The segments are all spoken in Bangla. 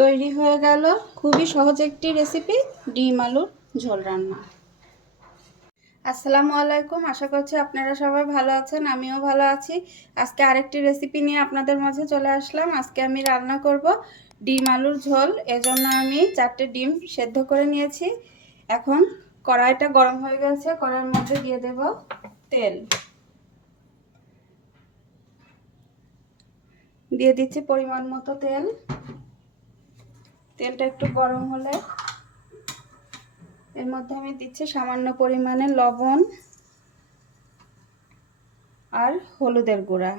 তৈরি হয়ে গেল খুবই সহজ একটি রেসিপি, ডিম আলুর ঝোল রান্না। আসসালামু আলাইকুম, আশা করছি আপনারা সবাই ভালো আছেন, আমিও ভালো আছি। আজকে আরেকটি রেসিপি নিয়ে আপনাদের মাঝে চলে আসলাম। আজকে আমি রান্না করব ডিম আলুর ঝোল। এজন্য আমি 4টে ডিম সেদ্ধ করে নিয়েছি। এখন কড়াইটা গরম হয়ে গেছে, কড়াইয়ের মধ্যে দিয়ে দেব তেল। দিয়ে দিচ্ছি পরিমাণ মতো তেল। তেলটা একটু গরম হলে এর মধ্যে আমি দিচ্ছি সামান্য পরিমাণে লবণ আর হলুদের গুঁড়া।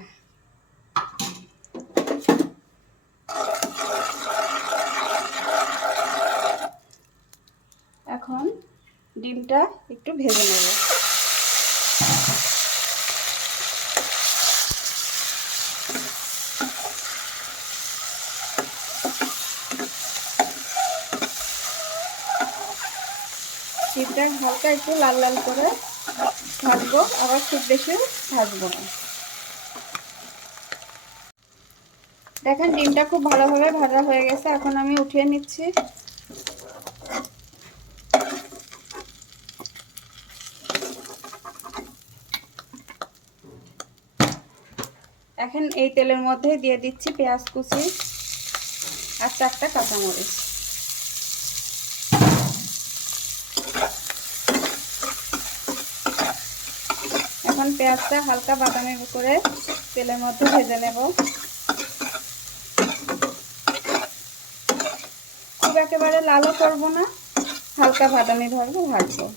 এখন ডিমটা একটু ভেজে নেব। ডিমটা হালকা একটু লাল লাল করে ভাজবো, আবার খুব বেশি ভাজবো না। দেখেন ডিমটা খুব ভালোভাবে ভাজা হয়ে গেছে, এখন আমি উঠিয়ে নিচ্ছি। এখন এই তেলের মধ্যে দিয়ে দিচ্ছি পেঁয়াজ কুচি আর 4টা কাঁচামরিচ। এখন পেঁয়াজটা হালকা বাদামি করে তেলের মধ্যে ভেজে নেব। খুব একেবারে লালও করব না, হালকা বাদামি ভাবে ভাজবো।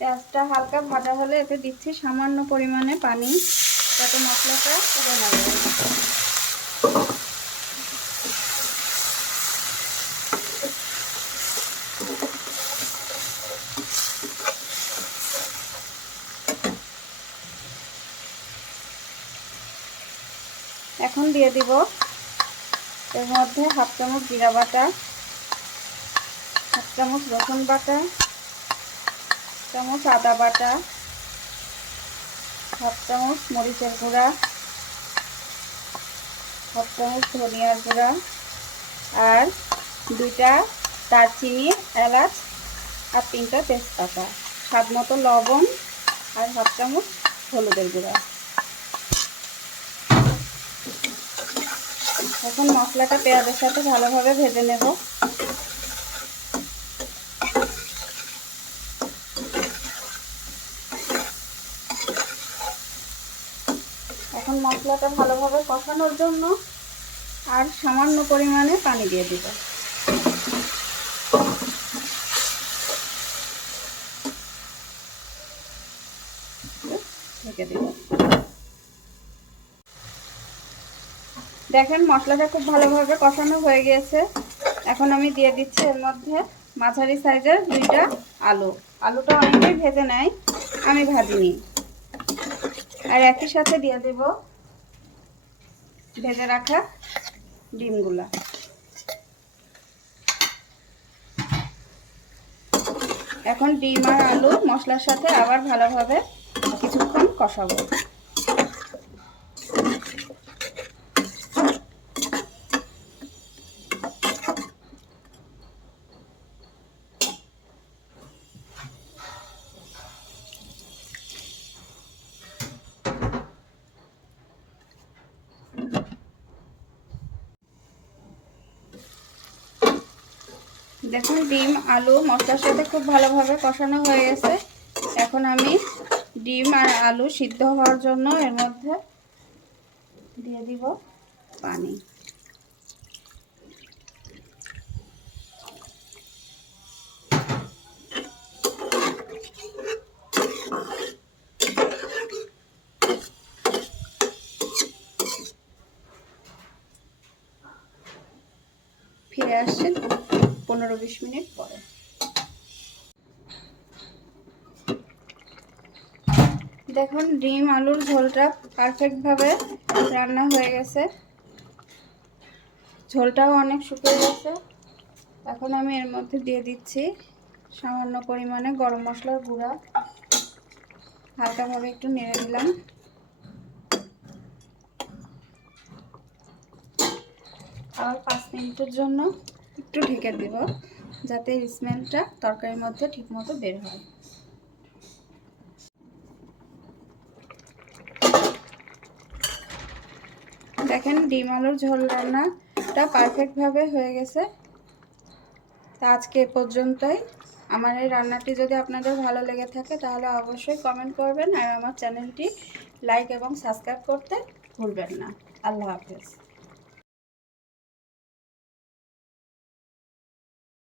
পেঁয়াজটা হালকা ভাজা হলে এতে দিচ্ছি সামান্য পরিমাণে পানি, যাতে মশলাটা পুড়ে না যায়। এখন দিয়ে দিব এর মধ্যে 1/2 চামচ জিরা বাটা, 1 চামচ রসুন বাটা, 1 চামচ আদা বাটা, 1/2 চামচ মরিচের গুঁড়া, 1/2 চামচ ধনিয়ার গুঁড়া আর 2টা দারচিনি, এলাচ আর 3টা তেজপাতা, স্বাদ মতো লবণ আর 1/2 চামচ হলুদের গুঁড়া। এখন মশলাটা পেঁয়াজের সাথে ভালোভাবে ভেজে নেব। এখন মশলাটা ভালোভাবে কষানোর জন্য আর সামান্য পরিমাণে পানি দিয়ে দিব। ঢেকে দিব। দেখেন মশলাটা খুব ভালোভাবে কষানো হয়ে গিয়েছে। এখন আমি দিয়ে দিচ্ছি এর মধ্যে মাঝারি সাইজের 2টা আলু। আলুটা অনেকেই ভেজে নেয়, আমি ভাজিনি। আর একই সাথে দিয়ে দেব ভেজে রাখা ডিমগুলা। এখন ডিম আর আলু মশলার সাথে আবার ভালোভাবে কিছুক্ষণ কষাবো। দেখুন ডিম আলু মশলার সাথে খুব ভালোভাবে কষানো হয়ে গেছে। এখন আমি ডিম আর আলু সিদ্ধ হওয়ার জন্য এর মধ্যে দিয়ে দিব পানি। ফিরে আসছে 15-20 মিনিট পরে। দেখুন ডিম আলুর ঝোলটা পারফেক্টভাবে রান্না হয়ে গেছে, ঝোলটাও অনেক শুকিয়ে গেছে। এখন আমি এর মধ্যে দিয়ে দিচ্ছি সামান্য পরিমাণে গরম মশলার গুঁড়া, হালকাভাবে একটু নেড়ে দিলাম। আর 5 মিনিটের জন্য একটু ঢেকে দেব, যাতে স্মেলটা তরকারির মধ্যে ঠিকমতো বের হয়। দেখেন ডিম আলুর ঝোল রান্নাটা পারফেক্টভাবে হয়ে গেছে। তা আজকে এ পর্যন্তই। আমার এই রান্নাটি যদি আপনাদের ভালো লেগে থাকে তাহলে অবশ্যই কমেন্ট করবেন, আর আমার চ্যানেলটি লাইক এবং সাবস্ক্রাইব করতে ভুলবেন না। আল্লাহ হাফেজ।